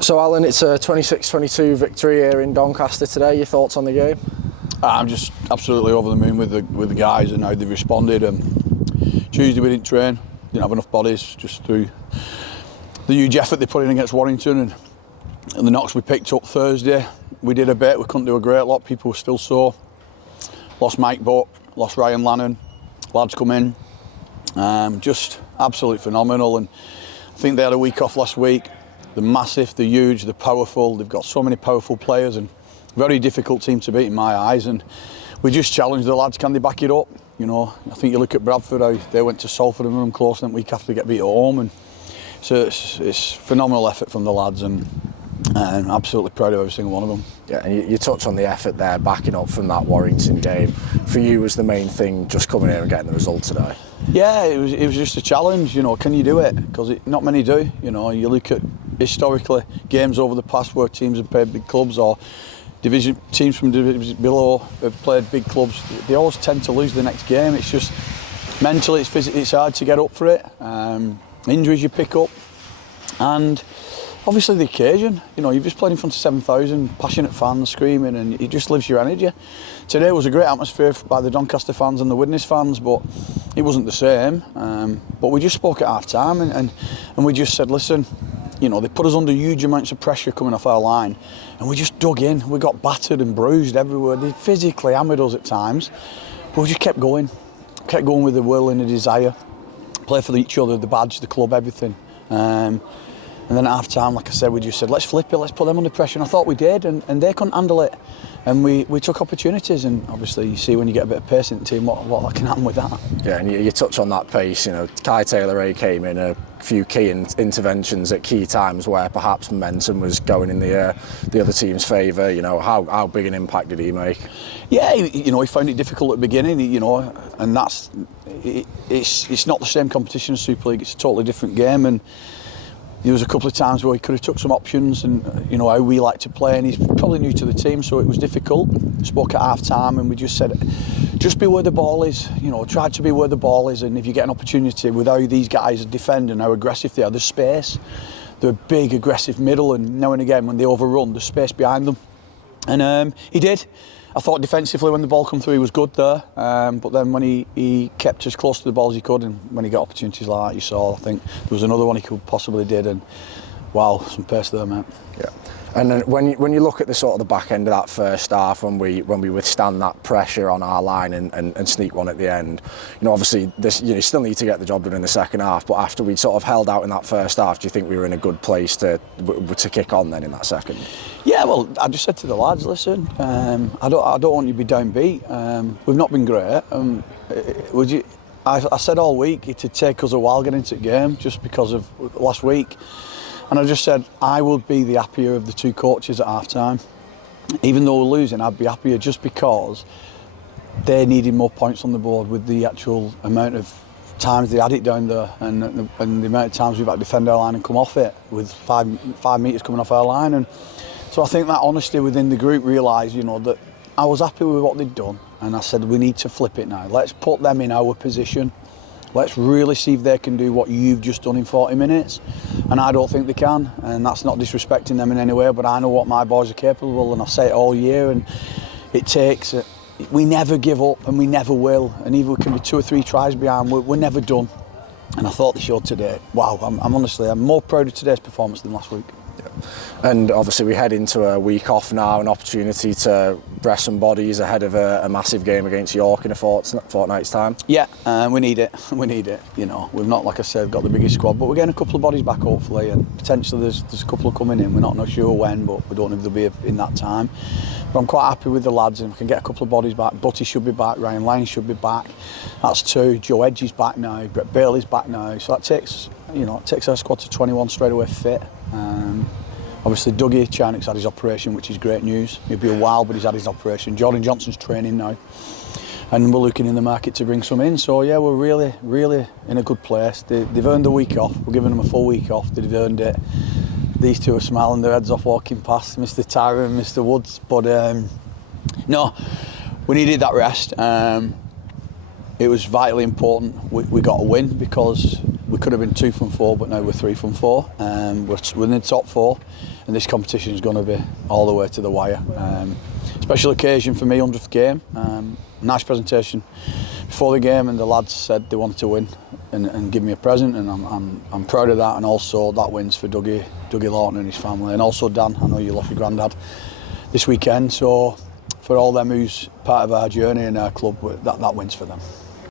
So Alan, it's a 26-22 victory here in Doncaster today. Your thoughts on the game? I'm just absolutely over the moon with the guys and how they've responded. Tuesday we didn't train, didn't have enough bodies, just through the huge effort they put in against Warrington and the knocks we picked up Thursday. We did a bit, we couldn't do a great lot, people were still sore. Lost Mike Butt, lost Ryan Lannon, lads come in. Just absolutely phenomenal, and I think they had a week off last week. They're massive, they're huge, they're powerful, they've got so many powerful players and very difficult team to beat in my eyes, and we just challenged the lads, can they back it up? You know, I think you look at Bradford, how they went to Salford and won close and week after they get beat at home, and so it's phenomenal effort from the lads, and I'm absolutely proud of every single one of them. Yeah, and you touched on the effort there, backing up from that Warrington game. For you, was the main thing just coming here and getting the result today? Yeah, it was just a challenge, you know, can you do it? Because not many do, you know. You look at historically games over the past where teams have played big clubs or division teams from division below have played big clubs, they always tend to lose the next game. It's just mentally, it's hard to get up for it. Injuries you pick up, and obviously the occasion, you know, you've just played in front of 7,000 passionate fans screaming, and it just lifts your energy. Today was a great atmosphere by the Doncaster fans and the Widnes fans, but it wasn't the same. But we just spoke at half time and we just said, listen, you know, they put us under huge amounts of pressure coming off our line, and we just dug in. We got battered and bruised everywhere. They physically hammered us at times, but we just kept going with the will and the desire, play for each other, the badge, the club, everything. And then at half time, like I said, we just said, let's flip it, let's put them under pressure. And I thought we did, and they couldn't handle it. And we took opportunities, and obviously you see when you get a bit of pace in the team what can happen with that. Yeah, and you touch on that pace, you know, Kai Taylor came in, a few key interventions at key times where perhaps momentum was going in the other team's favour. You know, how big an impact did he make? Yeah, you know, he found it difficult at the beginning, you know, and it's not the same competition as Super League, it's a totally different game, and there was a couple of times where he could have took some options, and you know how we like to play, and he's probably new to the team, so it was difficult. Spoke at half time and we just said, just be where the ball is, you know, try to be where the ball is, and if you get an opportunity with how these guys defend and how aggressive they are, there's space. They're a big aggressive middle, and now and again when they overrun, there's space behind them. And he did. I thought defensively when the ball come through he was good there, but then when he kept as close to the ball as he could, and when he got opportunities like that, you saw, I think there was another one he could possibly did, and wow, some pace there, mate. Yeah. And then when you look at the sort of the back end of that first half, when we withstand that pressure on our line and sneak one at the end, you know, obviously you still need to get the job done in the second half, but after we'd sort of held out in that first half, do you think we were in a good place to kick on then in that second? Yeah, well, I just said to the lads, listen, I don't want you to be downbeat. We've not been great. I said all week it'd take us a while getting into the game just because of last week. And I just said I would be the happier of the two coaches at half time. Even though we're losing, I'd be happier just because they needed more points on the board with the actual amount of times they had it down there, and the amount of times we've had to defend our line and come off it with five metres coming off our line. And so I think that honesty within the group realised, you know, that I was happy with what they'd done, and I said we need to flip it now. Let's put them in our position. Let's really see if they can do what you've just done in 40 minutes. And I don't think they can, and that's not disrespecting them in any way, but I know what my boys are capable, and I say it all year, and it takes it. We never give up, and we never will, and even we can be 2 or 3 tries behind, we're never done. And I thought they showed today. Wow, I'm more proud of today's performance than last week. Yeah. And obviously we head into a week off now, an opportunity to rest some bodies ahead of a massive game against York in a fortnight's time. Yeah, we need it. We need it. You know, we've not, like I said, got the biggest squad, but we're getting a couple of bodies back hopefully, and potentially there's a couple coming in. We're not sure when, but we don't know if they'll be in that time. But I'm quite happy with the lads, and we can get a couple of bodies back. Butty should be back, Ryan Lyons should be back. That's 2. Joe Edge is back now. Brett Bailey's back now. So that takes our squad to 21 straight away fit. Obviously Dougie Charnock's had his operation, which is great news. He'll be a while, but he's had his operation. Jordan Johnson's training now, and we're looking in the market to bring some in. So yeah, we're really, really in a good place. They've earned a week off. We're giving them a full week off. They've earned it. These two are smiling their heads off walking past, Mr. Tyra and Mr. Woods. But no, we needed that rest. It was vitally important we got a win, because we could have been 2 from 4, but now we're 3 from 4. We're in the top 4, and this competition is going to be all the way to the wire. Special occasion for me, 100th game. Nice presentation before the game, and the lads said they wanted to win and give me a present, and I'm proud of that. And also that wins for Dougie Lawton and his family, and also Dan. I know you lost your granddad this weekend, so for all them who's part of our journey in our club, that wins for them.